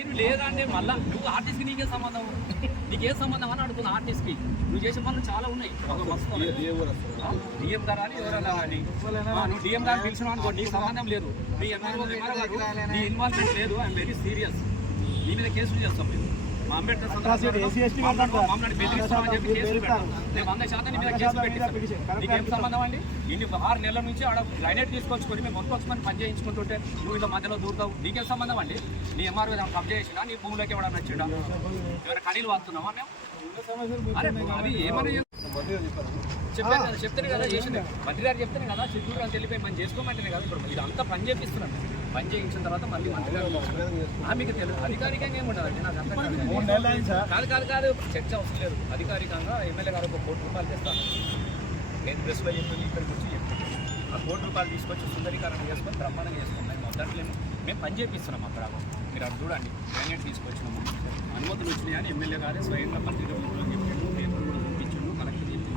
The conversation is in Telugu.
మీరు లేదంటే మళ్ళీ నువ్వు ఆర్టిస్ట్కి నీకే సంబంధం, నీకే సంబంధం అని అడుగుతున్నా. ఆర్టిస్ట్కి నువ్వు చేసే పనులు చాలా ఉన్నాయి. డిఎం గారు అని ఎవరైనా కానీ నువ్వు డిఎం గారు పిలిచినావు అనుకో, నీకు సంబంధం లేదు. నీ ఎంఆర్ఓ నీ ఇన్వాల్వ్మెంట్ లేదు. I'm very serious. నీ మీద కేసులు చేస్తాం మేము. మా అంబేద్కర్ మమ్మల్ని బెదిరిస్తామని చెప్పి కేసులు పెట్టాం. నేను 100% నీ మీద కేసులు పెట్టిస్తాను. నీకు ఏం సంబంధం అండి? ఇన్ని 6 నెలల నుంచి ఆడ గ్రైనేట్ తీసుకొచ్చుకొని మేము మొత్తం వచ్చుకొని పని చేయించుకుంటుంటే నువ్వు ఇలా మధ్యలో దూరుతావు. నీకేం సంబంధం అండి? నీ ఎంఆర్ఓ కబ్జా చేసినా నీ భూములకి ఎవడన్నా నచ్చిండా? ఎవరైనా కనీలు వాడుతున్నావా మేము? అవి ఏమని చెప్పాను కదా, చెప్తాను కదా చేసింది. మంత్రి గారు చెప్తాను కదా, చిత్తూరు అని వెళ్ళిపోయి మనం చేసుకోమంటేనే కదా. ఇప్పుడు ఇదంతా పని చేపిస్తున్నాను. పని చేయించిన తర్వాత మళ్ళీ మంత్రి గారు మీకు తెలుసు. అధికారికంగా ఏముండదండి, నాకు అంతా కాదు చర్చ అవసరం లేదు. అధికారికంగా ఎమ్మెల్యే గారు 1 కోటి రూపాయలు తెస్తాను. నేను ప్రెస్లో చెప్పింది, ఇక్కడికి వచ్చి చెప్తాను. ఆ 1 కోటి రూపాయలు తీసుకొచ్చి సుందరీకరణ చేసుకొని బ్రహ్మాండంగా చేసుకున్నాం. మొదట్లో మేము పని చేపిస్తున్నాం. అక్కడ మీరు అది చూడండి, గ్రానైట్ తీసుకొచ్చినాము. అనుమతులు వచ్చినాయని ఎమ్మెల్యే గారే స్వయంగా మంత్రి